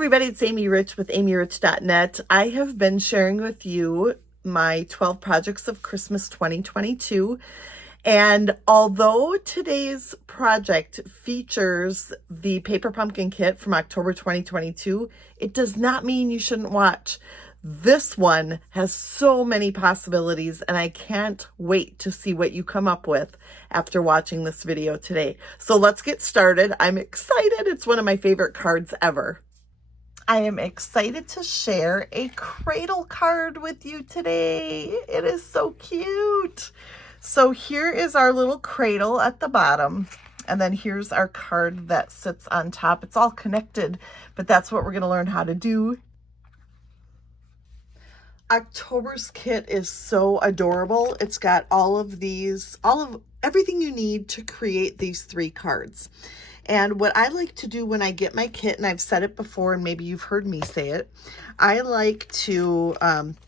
everybody, it's Amy Rich with amyrich.net. I have been sharing with you my 12 projects of Christmas 2022. And although today's project features the paper pumpkin kit from October 2022, it does not mean you shouldn't watch. This one has so many possibilities, and I can't wait to see what you come up with after watching this video today. So let's get started. I'm excited. It's one of my favorite cards ever. I am excited to share a Cradle card with you today. It is so cute. So here is our little cradle at the bottom, and then here's our card that sits on top. It's all connected, but that's what we're going to learn how to do. October's kit is so adorable. It's got everything you need to create these 3 cards. And what I like to do when I get my kit, and I've said it before, and maybe you've heard me say it, I like to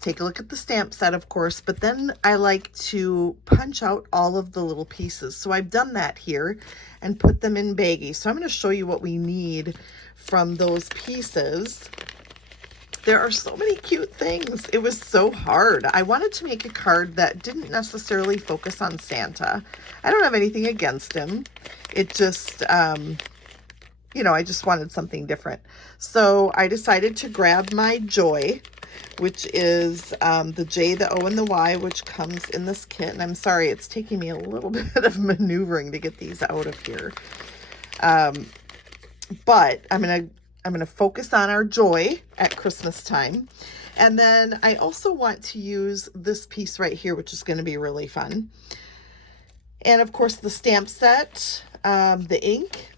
take a look at the stamp set, of course, but then I like to punch out all of the little pieces. So I've done that here and put them in baggies. So I'm going to show you what we need from those pieces. There are so many cute things. It was so hard. I wanted to make a card that didn't necessarily focus on Santa. I don't have anything against him. It just, I just wanted something different. So I decided to grab my Joy, which is the J, the O, and the Y, which comes in this kit. And I'm sorry, it's taking me a little bit of maneuvering to get these out of here. But I'm going to focus on our Joy at Christmas time. And then I also want to use this piece right here, which is going to be really fun. And of course the stamp set, the ink,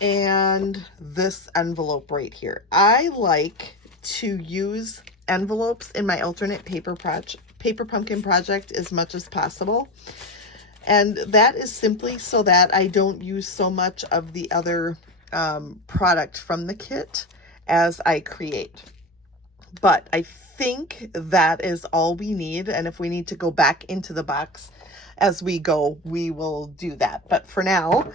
and this envelope right here. I like to use envelopes in my alternate paper pumpkin project as much as possible. And that is simply so that I don't use so much of the other product from the kit as I create. But I think that is all we need, and if we need to go back into the box as we go, we will do that. But for now,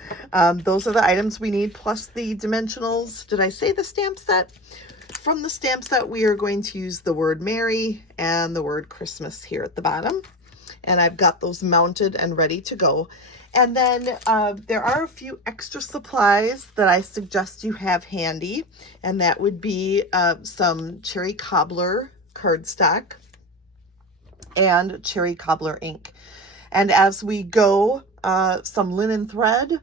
those are the items we need, plus the dimensionals. Did I say the stamp set? From the stamp set, we are going to use the word Merry and the word Christmas here at the bottom, and I've got those mounted and ready to go. And then there are a few extra supplies that I suggest you have handy, and that would be some cherry cobbler cardstock and cherry cobbler ink. And as we go, some linen thread.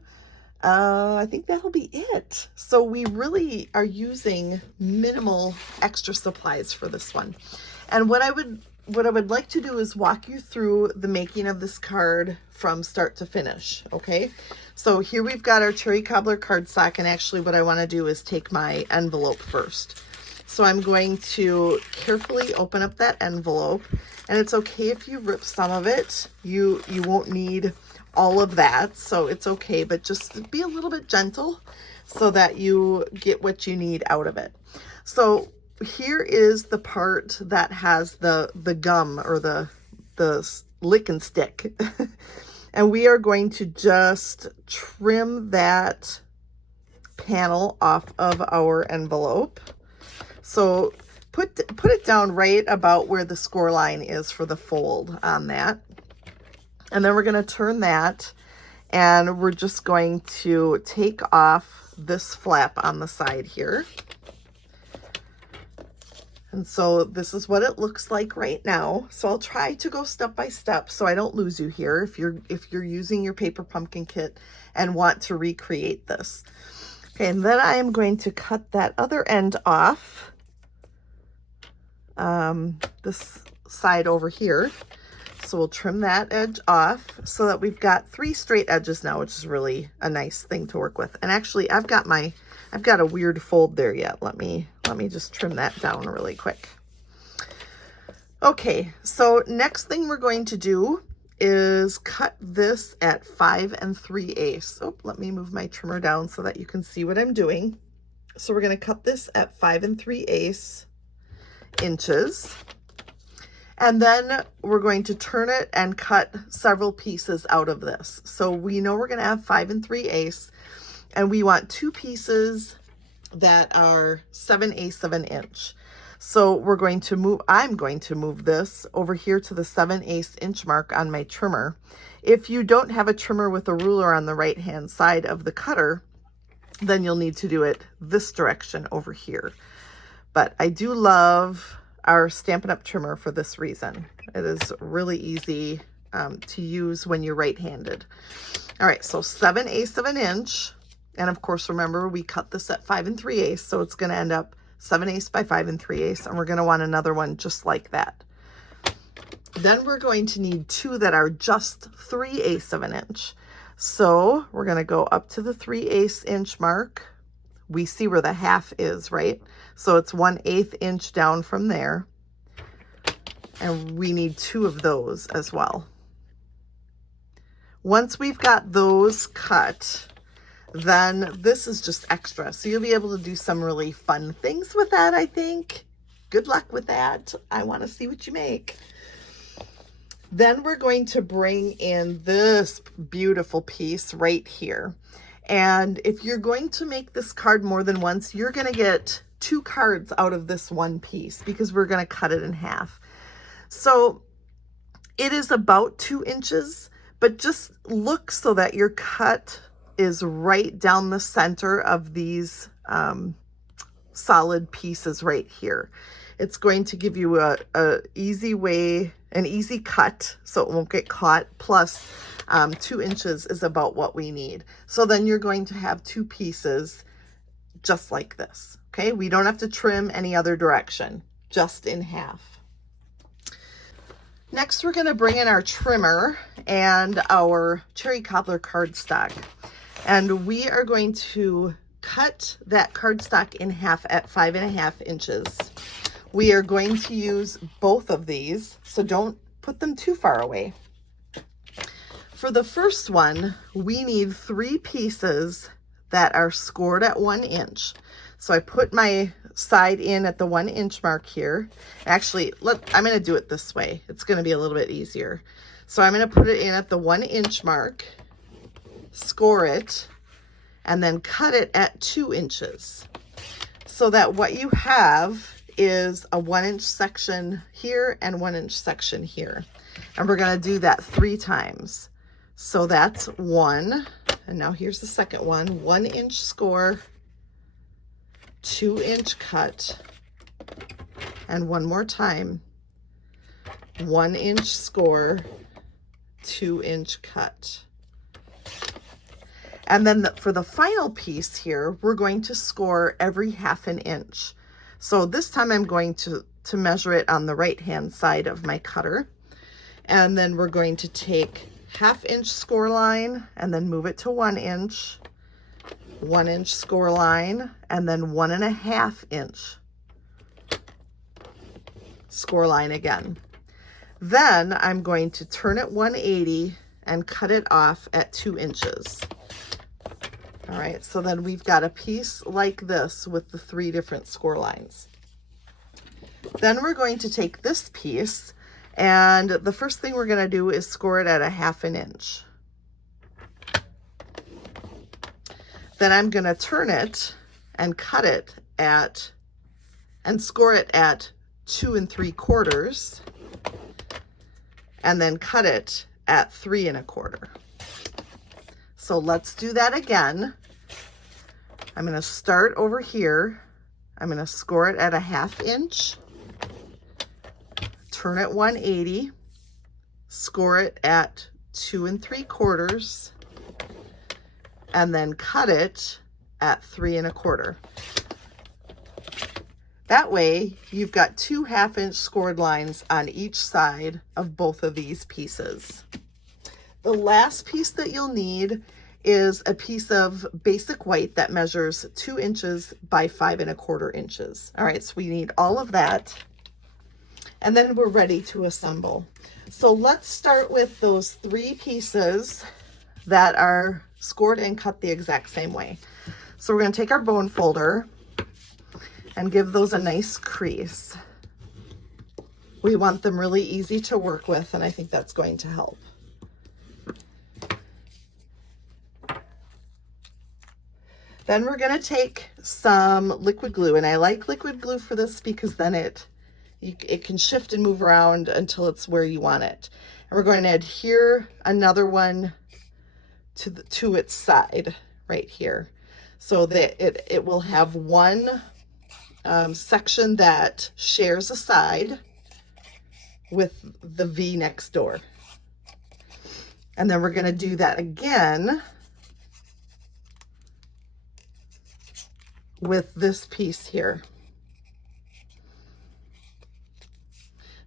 I think that'll be it. So we really are using minimal extra supplies for this one. And what I would like to do is walk you through the making of this card from start to finish, okay? So here we've got our cherry cobbler cardstock, and actually what I want to do is take my envelope first. So I'm going to carefully open up that envelope, and it's okay if you rip some of it. You won't need all of that, so it's okay, but just be a little bit gentle so that you get what you need out of it. So here is the part that has the gum or the lick and stick. And we are going to just trim that panel off of our envelope. So put it down right about where the score line is for the fold on that. And then we're going to turn that, and we're just going to take off this flap on the side here. And so this is what it looks like right now. So I'll try to go step by step so I don't lose you here if you're using your paper pumpkin kit and want to recreate this. Okay, and then I am going to cut that other end off, this side over here. So we'll trim that edge off so that we've got 3 straight edges now, which is really a nice thing to work with. And actually I've got a weird fold there yet. Let me just trim that down really quick. Okay, so next thing we're going to do is cut this at 5 3/8. Oh, let me move my trimmer down so that you can see what I'm doing. So we're going to cut this at 5 3/8 inches. And then we're going to turn it and cut several pieces out of this. So we know we're going to have 5 3/8, and we want 2 pieces that are 7/8 of an inch. So I'm going to move this over here to the 7/8 inch mark on my trimmer. If you don't have a trimmer with a ruler on the right hand side of the cutter, then you'll need to do it this direction over here. But I do love our Stampin' Up! Trimmer for this reason. It is really easy to use when you're right-handed. All right, so 7/8 of an inch. And of course, remember, we cut this at 5 3/8, so it's going to end up 7/8 by 5 3/8, and we're going to want another one just like that. Then we're going to need two that are just 3/8 of an inch. So we're going to go up to the 3/8 inch mark. We see where the half is, right? So it's 1/8 inch down from there. And we need two of those as well. Once we've got those cut, then this is just extra. So you'll be able to do some really fun things with that, I think. Good luck with that. I want to see what you make. Then we're going to bring in this beautiful piece right here. And if you're going to make this card more than once, you're going to get 2 cards out of this one piece because we're going to cut it in half. So it is about 2 inches, but just look so that your cut is right down the center of these solid pieces right here. It's going to give you an easy cut so it won't get caught. Plus 2 inches is about what we need. So then you're going to have 2 pieces just like this. Okay, we don't have to trim any other direction, just in half. Next, we're going to bring in our trimmer and our cherry cobbler cardstock. And we are going to cut that cardstock in half at 5 1/2 inches. We are going to use both of these, so don't put them too far away. For the first one, we need 3 pieces that are scored at 1 inch. So I put my side in at the 1 inch mark here. Actually, I'm going to do it this way. It's going to be a little bit easier. So I'm going to put it in at the 1 inch mark, score it, and then cut it at 2 inches. So that what you have is a 1 inch section here and 1 inch section here. And we're going to do that 3 times. So that's 1. And now here's the second one. 1 inch score, 2 inch cut, and one more time. 1 inch score, 2 inch cut. And then for the final piece here, we're going to score every 1/2 inch. So this time I'm going to measure it on the right-hand side of my cutter. And then we're going to take 1/2 inch score line and then move it to 1 inch, 1 inch score line, and then 1 1/2 inch score line again. Then I'm going to turn it 180 and cut it off at 2 inches. All right, so then we've got a piece like this with the 3 different score lines. Then we're going to take this piece, and the first thing we're going to do is score it at 1/2 inch. Then I'm going to turn it and cut it and score it at 2 3/4, and then cut it at 3 1/4. So let's do that again. I'm going to start over here. I'm going to score it at 1/2 inch, turn it 180, score it at 2 3/4, and then cut it at 3 1/4. That way you've got 2 1/2 inch scored lines on each side of both of these pieces. The last piece that you'll need is a piece of basic white that measures 2 inches by 5 1/4 inches. All right, so we need all of that, and then we're ready to assemble. So let's start with those 3 pieces that are scored and cut the exact same way. So we're going to take our bone folder and give those a nice crease. We want them really easy to work with, and I think that's going to help. Then we're going to take some liquid glue, and I like liquid glue for this because then it can shift and move around until it's where you want it. And we're going to adhere another one to its side right here, so that it will have one section that shares a side with the V next door. And then we're going to do that again with this piece here.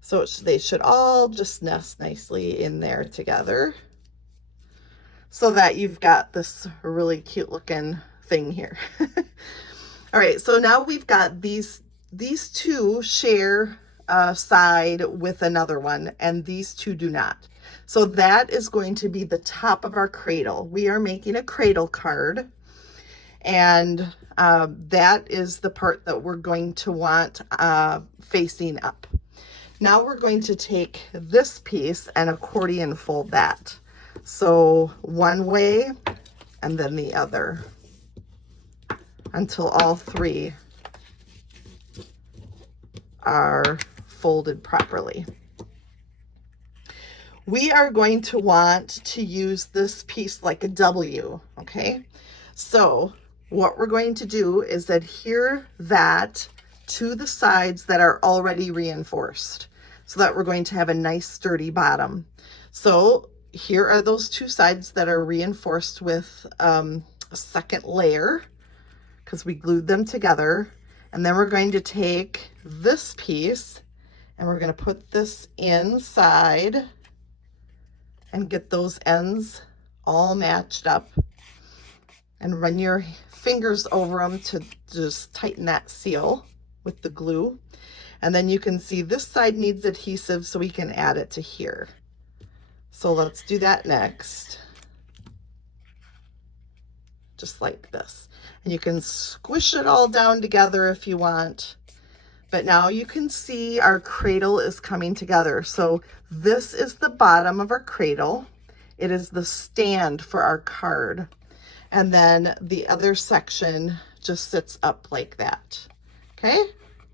So they should all just nest nicely in there together, so that you've got this really cute looking thing here. All right, so now we've got these two share a side with another one, and these two do not. So that is going to be the top of our cradle. We are making a cradle card, and that is the part that we're going to want facing up. Now we're going to take this piece and accordion fold that. So one way and then the other until all three are folded properly. We are going to want to use this piece like a W, okay? So what we're going to do is adhere that to the sides that are already reinforced, so that we're going to have a nice sturdy bottom. So here are those two sides that are reinforced with a second layer, because we glued them together. And then we're going to take this piece and we're going to put this inside and get those ends all matched up, and run your fingers over them to just tighten that seal with the glue. And then you can see this side needs adhesive, so we can add it to here. So let's do that next. Just like this. And you can squish it all down together if you want. But now you can see our cradle is coming together. So this is the bottom of our cradle. It is the stand for our card. And then the other section just sits up like that. Okay?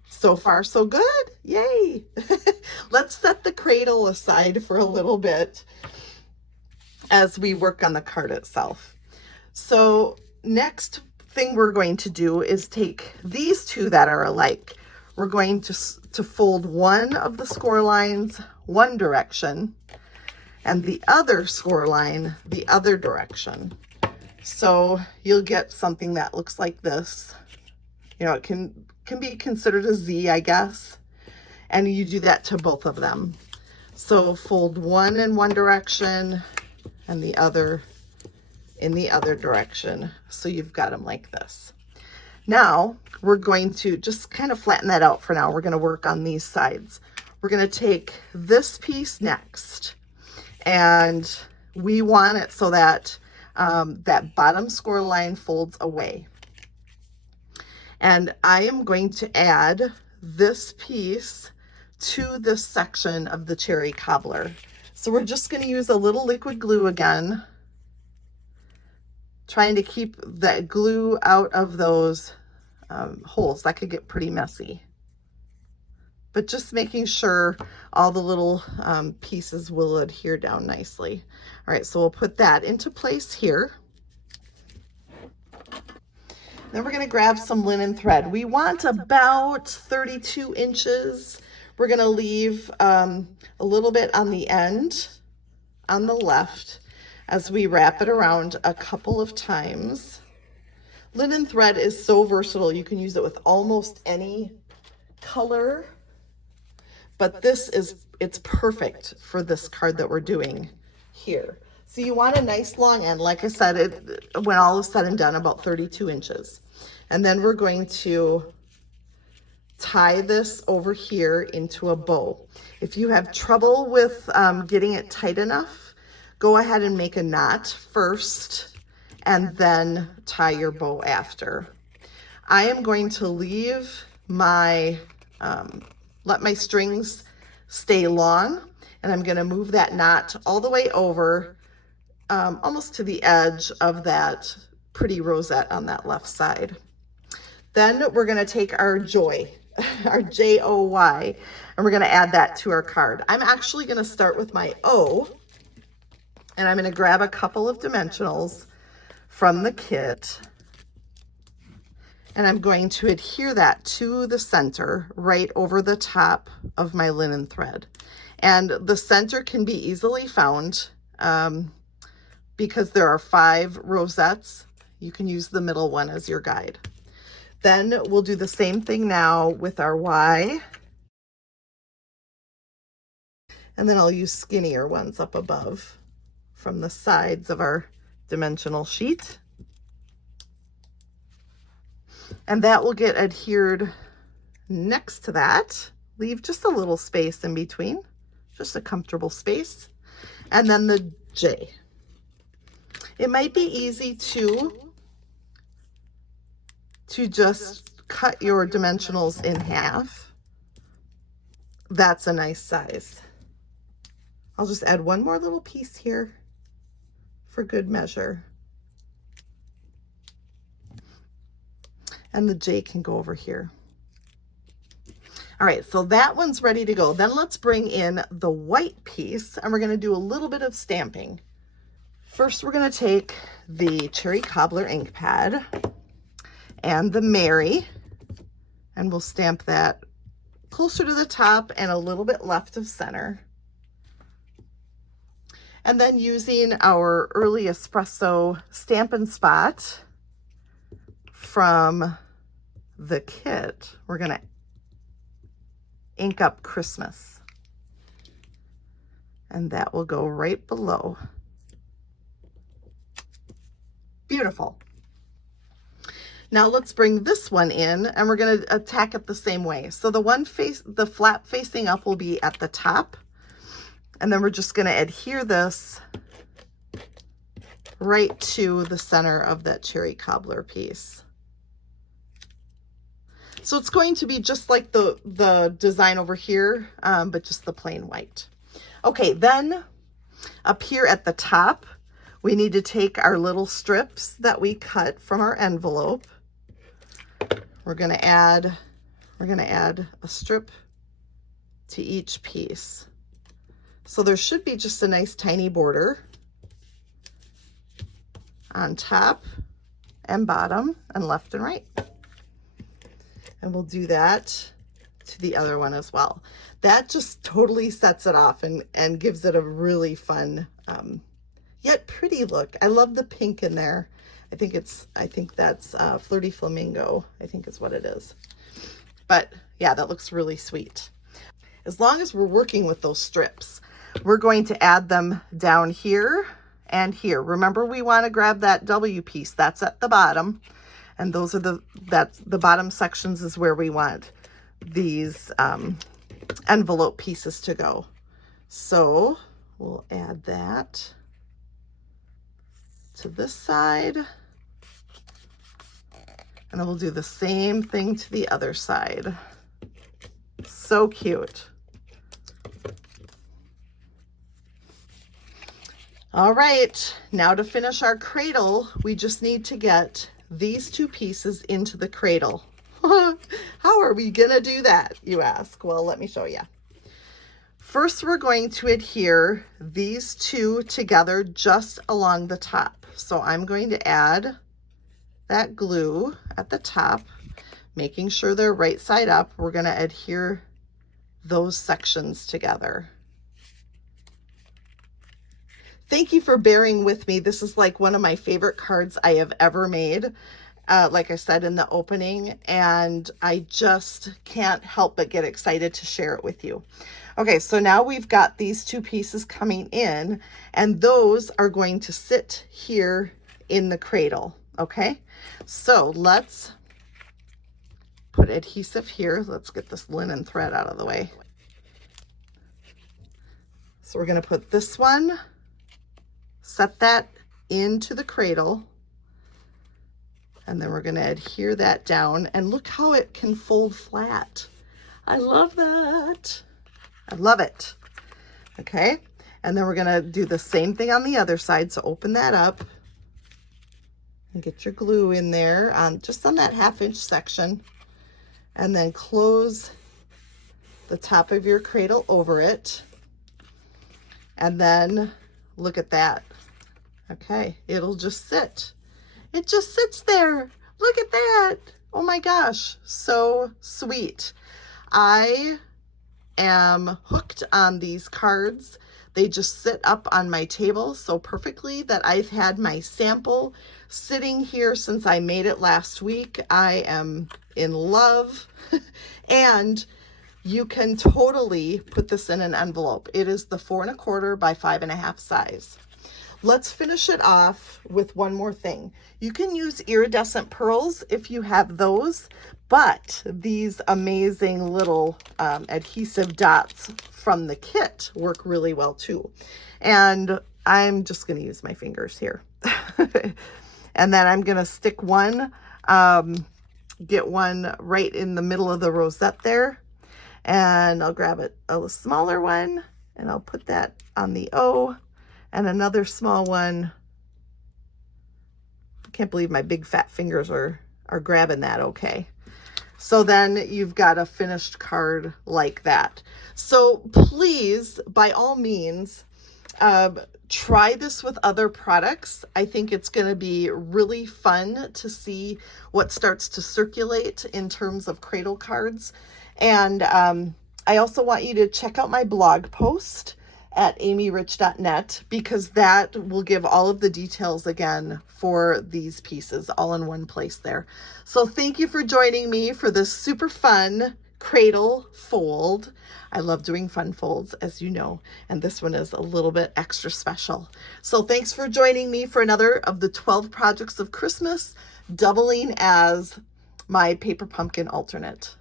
So far, so good. Yay. Let's set the cradle aside for a little bit as we work on the card itself. So next thing we're going to do is take these two that are alike. We're going to fold one of the score lines one direction and the other score line the other direction. So you'll get something that looks like this. You know, it can be considered a Z, I guess. And you do that to both of them. So fold one in one direction and the other in the other direction. So you've got them like this. Now we're going to just kind of flatten that out for now. We're going to work on these sides. We're going to take this piece next, and we want it so that that bottom score line folds away. And I am going to add this piece to this section of the cherry cobbler. So we're just going to use a little liquid glue again, trying to keep that glue out of those holes. That could get pretty messy. But just making sure all the little pieces will adhere down nicely. All right, so we'll put that into place here. Then we're going to grab some linen thread. We want about 32 inches. We're going to leave a little bit on the end on the left as we wrap it around a couple of times. Linen thread is so versatile. You can use it with almost any color, but it's perfect for this card that we're doing here. So you want a nice long end. Like I said, when all is said and done, about 32 inches. And then we're going to tie this over here into a bow. If you have trouble with getting it tight enough, go ahead and make a knot first and then tie your bow after. I am going to leave my, let my strings stay long, and I'm going to move that knot all the way over, almost to the edge of that pretty rosette on that left side. Then we're going to take our joy, our J-O-Y, and we're going to add that to our card. I'm actually going to start with my O, and I'm going to grab a couple of dimensionals from the kit, and I'm going to adhere that to the center right over the top of my linen thread. And the center can be easily found because there are 5 rosettes. You can use the middle one as your guide. Then we'll do the same thing now with our Y. And then I'll use skinnier ones up above from the sides of our dimensional sheet. And that will get adhered next to that. Leave just a little space in between, just a comfortable space. And then the J. It might be easy to just cut your dimensionals in half. That's a nice size. I'll just add one more little piece here for good measure. And the J can go over here. All right, so that one's ready to go. Then let's bring in the white piece, and we're gonna do a little bit of stamping. First, we're gonna take the Cherry Cobbler ink pad and the Mary, and we'll stamp that closer to the top and a little bit left of center. And then using our Early Espresso Stampin' Spot from the kit, we're gonna ink up Christmas. And that will go right below. Beautiful. Now let's bring this one in, and we're going to attack it the same way. So the flap facing up will be at the top, and then we're just going to adhere this right to the center of that Cherry Cobbler piece. So it's going to be just like the design over here, but just the plain white. Okay, then up here at the top, we need to take our little strips that we cut from our envelope. We're gonna add a strip to each piece. So there should be just a nice tiny border on top and bottom and left and right. And we'll do that to the other one as well. That just totally sets it off and gives it a really fun, yet pretty look. I love the pink in there. I think that's Flirty Flamingo, I think is what it is. But yeah, that looks really sweet. As long as we're working with those strips, we're going to add them down here and here. Remember, we want to grab that W piece. That's at the bottom. And those are the bottom sections is where we want these envelope pieces to go. So we'll add that to this side. And then we'll do the same thing to the other side. So cute. All right, now to finish our cradle, we just need to get these 2 pieces into the cradle. How are we gonna do that, you ask? Well, let me show you. First, we're going to adhere these 2 together just along the top. So I'm going to add that glue at the top, making sure they're right side up. We're gonna adhere those sections together. Thank you for bearing with me. This is like one of my favorite cards I have ever made, like I said in the opening, and I just can't help but get excited to share it with you. Okay, so now we've got these 2 pieces coming in, and those are going to sit here in the cradle, okay? So let's put adhesive here. Let's get this linen thread out of the way. So we're gonna put this one, set that into the cradle, and then we're going to adhere that down, and look how it can fold flat. I love that. I love it. Okay, and then we're going to do the same thing on the other side. So open that up And get your glue in there on just on that 1/2 inch section, and then close the top of your cradle over it. And then look at that. Okay, it'll just sit. It just sits there. Look at that. Oh my gosh, so sweet. I am hooked on these cards. They just sit up on my table so perfectly that I've had my sample sitting here since I made it last week. I am in love. And you can totally put this in an envelope. It is the 4 1/4 by 5 1/2 size. Let's finish it off with one more thing. You can use iridescent pearls if you have those, but these amazing little adhesive dots from the kit work really well too. And I'm just going to use my fingers here. And then I'm going to stick one, get one right in the middle of the rosette there. And I'll grab a smaller one and I'll put that on the O, and another small one. I can't believe my big fat fingers are grabbing that okay. So then you've got a finished card like that. So please, by all means, try this with other products. I think it's going to be really fun to see what starts to circulate in terms of cradle cards. And I also want you to check out my blog post at amyrich.net, because that will give all of the details again for these pieces all in one place there. So thank you for joining me for this super fun cradle fold. I love doing fun folds, as you know, and this one is a little bit extra special. So thanks for joining me for another of the 12 projects of Christmas, doubling as my paper pumpkin alternate.